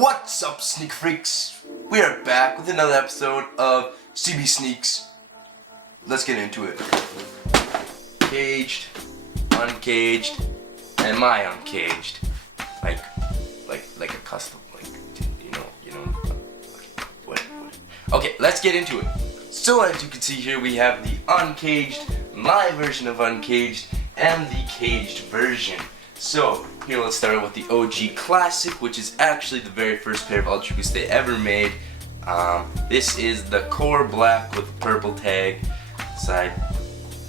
What's up, Sneak Freaks? We are back with another episode of CB Sneaks. Let's get into it. Caged, uncaged, am I uncaged? Like a custom, you know. Okay, what? Okay, let's get into it. So as you can see here, we have the uncaged, my version of uncaged, and the caged version. So, here let's start with the OG Classic, which is actually the very first pair of Ultra Boosts they ever made. This is the core black with purple tag, side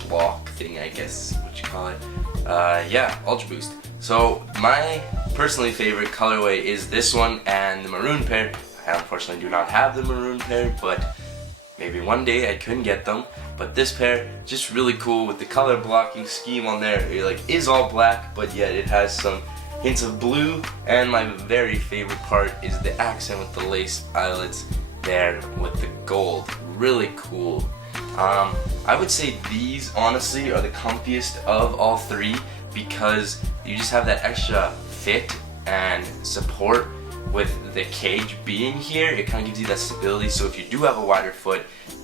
block thing, I guess is what you call it. Yeah, Ultra Boost. So, my personally favorite colorway is this one and the maroon pair. I unfortunately do not have the maroon pair, but maybe one day I couldn't get them. But this pair, just really cool with the color blocking scheme on there. It is all black, but yet it has some hints of blue. And my very favorite part is the accent with the lace eyelets there with the gold. Really cool. I would say these honestly are the comfiest of all three because you just have that extra fit and support with the cage being here. It kind of gives you that stability, so if you do have a wider foot,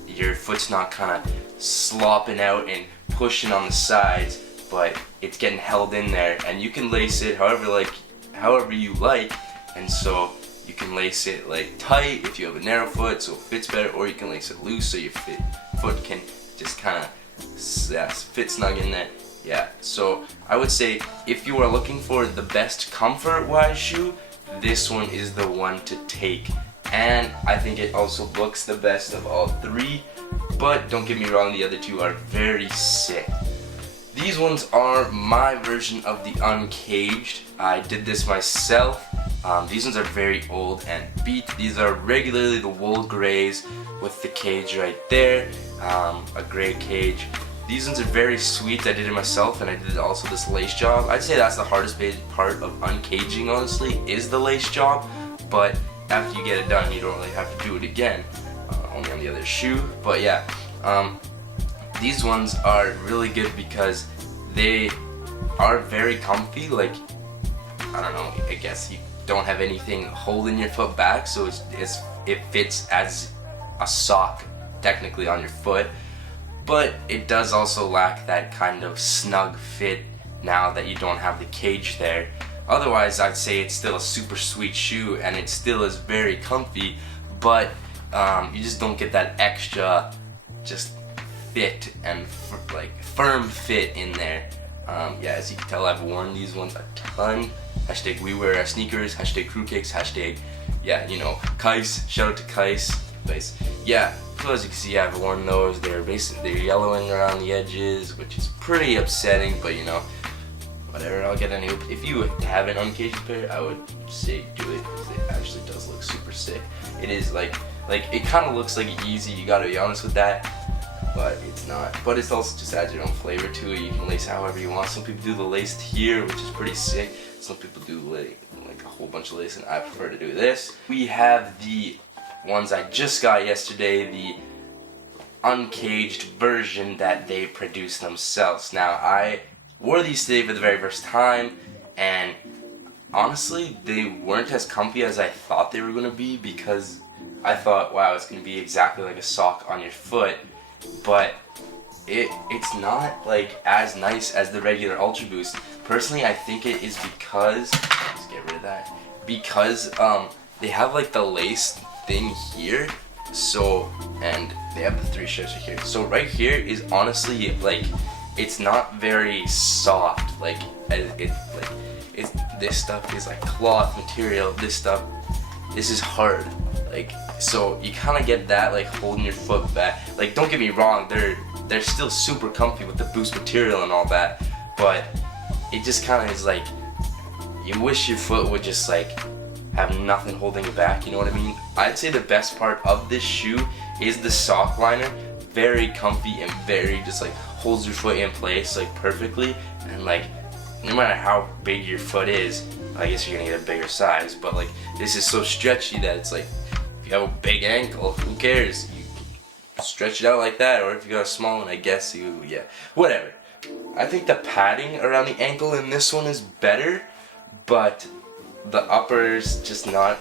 your foot's not kind of slopping out and pushing on the sides, but it's getting held in there, and you can lace it however you like. And so you can lace it tight if you have a narrow foot so it fits better, or you can lace it loose so your foot can just kind of fit snug in there. Yeah, so I would say if you are looking for the best comfort-wise shoe, this one is the one to take. And I think it also looks the best of all three, but don't get me wrong, the other two are very sick. These ones are my version of the uncaged. I did this myself. These ones are very old and beat. These are regularly the wool grays with the cage right there, a gray cage. These ones are very sweet. I did it myself, and I did also this lace job. I'd say that's the hardest part of uncaging, honestly, is the lace job. But after you get it done, you don't really have to do it again, only on the other shoe. But yeah, these ones are really good because they are very comfy. I don't know, I guess you don't have anything holding your foot back, so it fits as a sock technically on your foot. But it does also lack that kind of snug fit now that you don't have the cage there. Otherwise, I'd say it's still a super sweet shoe, and it still is very comfy, but you just don't get that extra just fit and firm fit in there. Yeah, as you can tell, I've worn these ones a ton. Hashtag we wear our sneakers, hashtag crew kicks, hashtag, yeah, you know, Kais, shout out to Kais. Yeah, so as you can see, I've worn those. They're yellowing around the edges, which is pretty upsetting, but you know, whatever, I'll get a new. If you have an uncaged pair, I would say do it because it actually does look super sick. It is it kind of looks like easy, you gotta be honest with that, but it's not. But it's also just adds your own flavor to it. You can lace however you want. Some people do the laced here, which is pretty sick. Some people do like a whole bunch of lace, and I prefer to do this. We have the ones I just got yesterday, the uncaged version that they produced themselves. Now, I wore these today for the very first time, and honestly, they weren't as comfy as I thought they were going to be, because I thought, wow, it's going to be exactly like a sock on your foot, but it's not as nice as the regular Ultra Boost. Personally, I think it is because, let's get rid of that, because they have the lace thing here, so, and they have the three strips right here. So right here is honestly it's not very soft. This stuff is cloth material. This is hard. So you kind of get that holding your foot back. Don't get me wrong, they're still super comfy with the Boost material and all that, but it just kind of is you wish your foot would just have nothing holding it back, you know what I mean? I'd say the best part of this shoe is the sock liner. Very comfy and very just holds your foot in place perfectly, and no matter how big your foot is, I guess you're gonna get a bigger size, but this is so stretchy that it's if you have a big ankle, who cares? You stretch it out like that, or if you got a small one, I guess yeah, whatever. I think the padding around the ankle in this one is better, but the uppers just not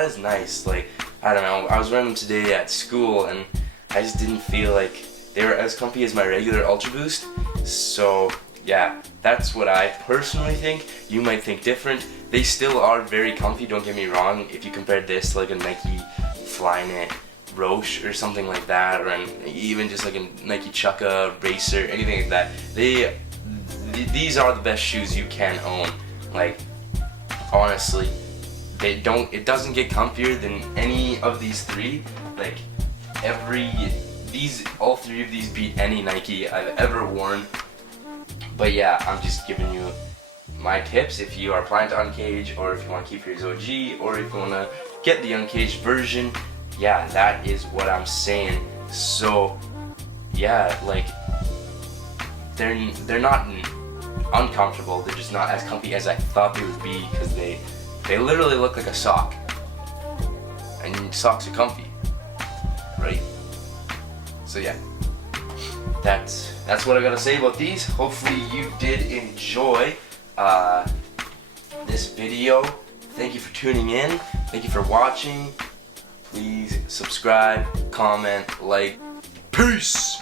as nice. Like, I don't know, I was wearing them today at school and I just didn't feel like they were as comfy as my regular Ultra Boost. So yeah, that's what I personally think. You might think different. They still are very comfy, don't get me wrong. If you compare this to like a Nike Flyknit Roche or something like that, or even just like a Nike Chukka Racer, anything like that, these are the best shoes you can own. Like, honestly, it doesn't get comfier than any of these three. Like, all three of these beat any Nike I've ever worn. But yeah, I'm just giving you my tips if you are planning to uncage, or if you want to keep yours OG, or if you want to get the uncaged version. Yeah, that is what I'm saying. So yeah, like, they're not uncomfortable, they're just not as comfy as I thought they would be, because they literally look like a sock, and socks are comfy, right? So yeah, that's what I gotta say about these. Hopefully you did enjoy this video. Thank you for tuning in, thank you for watching. Please subscribe, comment, like. Peace!